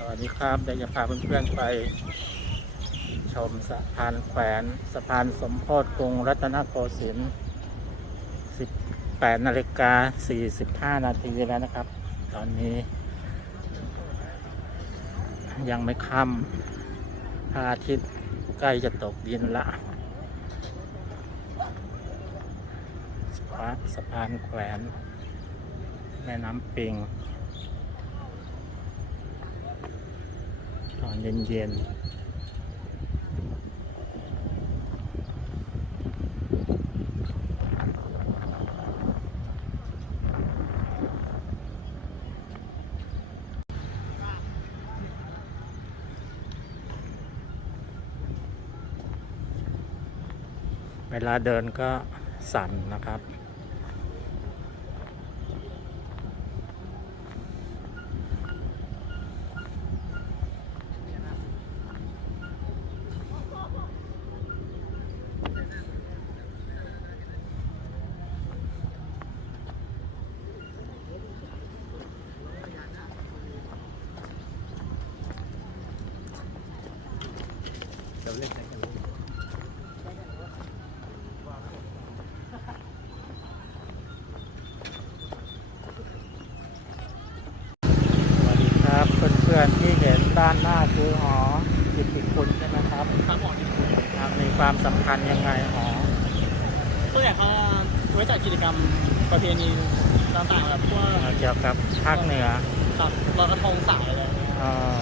สวัสดีครับเดี๋ยวจะพาเพื่อนๆไป ชมสะพานแขวนสะพานสมโพธิกรุงรัตนโกสินทร์18นาฬิกา45 นาทีแล้วนะครับ ตอนนี้ ยังไม่ค่ำพระอาทิตย์ใกล้จะตกดินละสะพานแขวน แม่น้ำปิง ตอนเย็นๆเวลาเดินก็สั่นนะครับ วัสดีครับเพื่อนๆที่เห็นด้านหน้าคือหอกิตติคุณใช่ไหมครับครับผมครับมีความสำคัญยังไงหอตัวอย่างเขาไว้จัดกิจกรรมประเพณีต่างๆแบบพวกเกี่ยวกับภาคเหนือครับลอยกระทงสายอะไรอย่างเงี้ยเอ่อ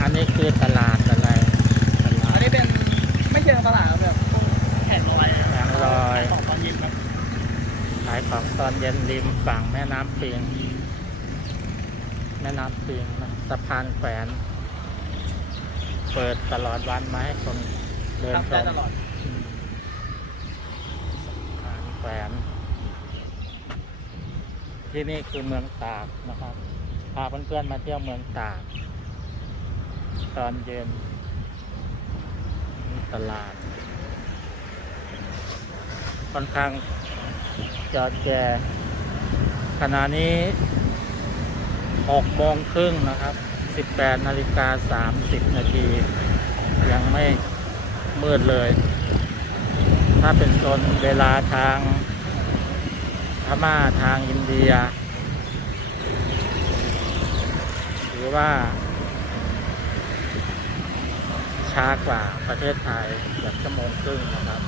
อันนี้คือตลาดอะไรตลาอัดนนี้เป็นไม่เชิงตลาดแบบพวกแข่งลอยะแผงลอยของตอนเย็นครับขายของตอนเย็นริมฝั่งแม่น้ำปิง แม่น้ำปิงนะสะพานแขวน เปิดตลอดวันไหมให้คนเดินทำชได้มตลอด สะพานแขวน ที่นี่คือเมืองตากนะครับพาเพื่อนๆมาเที่ยวเมืองตาก ตอนเย็นมีตลาด ค่อนข้างจอดแจขณะนี้ 6โมงครึ่งนะครับ 18นาฬิกา30นาทียังไม่มืดเลย ถ้าเป็นโซนเวลาทางพม่าทางอินเดีย หรือว่า ช้ากว่าประเทศไทยเกือบชั่วโมงครึ่งนะครับ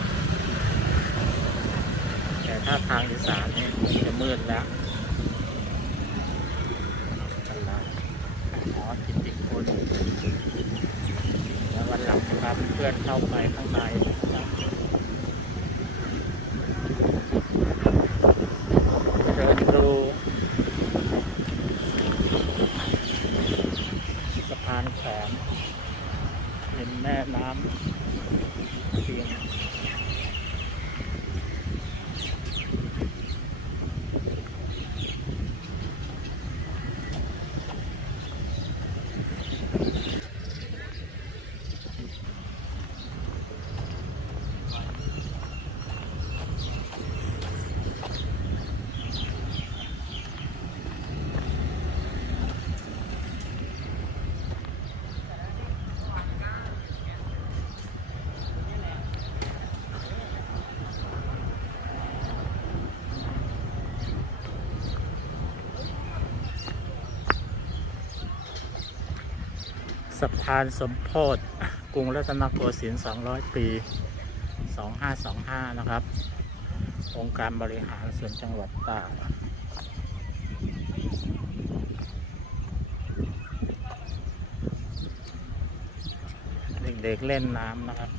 แต่ถ้าทางอีสานนี่จะมืดแล้วกันละอ๋อกิตติคุณแล้ววันหลังจะพา เพื่อนเข้าไปข้างในนะครับเดินดูสะพานแขวนเห็นแม่น้ำะพานสมโพธิกรุงรัตนโกสินทร์200 ปี 2525 นะครับ องค์การบริหารส่วนจังหวัดตากเด็กๆเล่นน้ำนะครับ